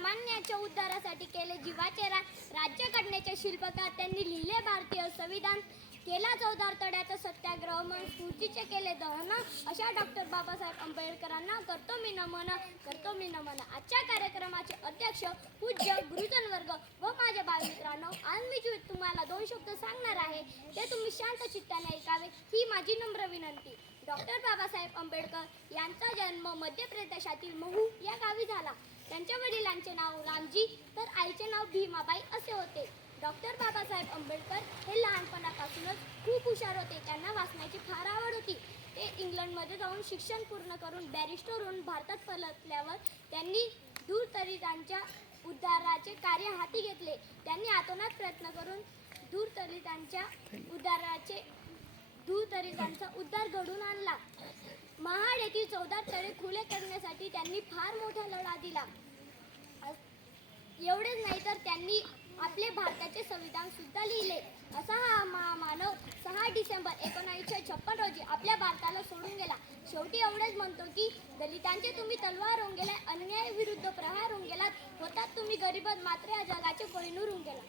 सर्वसामान्यांच्या उद्धारासाठी केले जीवाचे राज्य घडण्याचे शिल्पकार त्यांनी लिहिले भारतीय संविधान, केला 14 तड्याचा सत्याग्रह, मन स्फूर्तीचे केले दहन, अशा डॉक्टर बाबासाहेब आंबेडकरांना करतो मी नमन, करतो मी नमन. आजच्या कार्यक्रमाचे अध्यक्ष पूज्य गुरुजन वर्ग व माझ्या बालमित्रांनो, आज मी तुम्हाला 2 शब्द सांगणार आहे, ते तुम्ही शांत चित्ताने ऐकावे ही माझी नम्र विनंती. डॉक्टर बाबासाहेब आंबेडकर यांचा जन्म मध्य प्रदेशातील महू या गावी झाला. त्यांच्या वडिलांचे नाव रामजी तर आईचे नाव भीमाबाई असे होते. डॉक्टर बाबासाहेब आंबेडकर हे लहानपणापासूनच खूप हुशार होते. त्यांना वाचण्याची फार आवड होती. ते इंग्लंडमध्ये जाऊन शिक्षण पूर्ण करून बॅरिस्टर होऊन भारतात परतल्यावर त्यांनी दूरदलितांच्या उद्धाराचे कार्य हाती घेतले. त्यांनी आतोनात प्रयत्न करून दूरदलितांचा उद्धार घडवून आणला. महाड येथील 14 तळे खुले करण्यासाठी त्यांनी फार मोठा लढा दिला. एवढेच नाही तर त्यांनी आपले भारताचे संविधान सुद्धा लिहिले. असा हा महामानव 6 डिसेंबर 1956 रोजी आपल्या भारताला सोडून गेला. शेवटी एवढेच म्हणतो की दलितांचे तुम्ही तलवार होऊन गेला, अन्याय विरुद्ध प्रहार होऊन गेलात, होतात तुम्ही गरीब मात्र या जगाचे कोहिनूर होऊन गेला.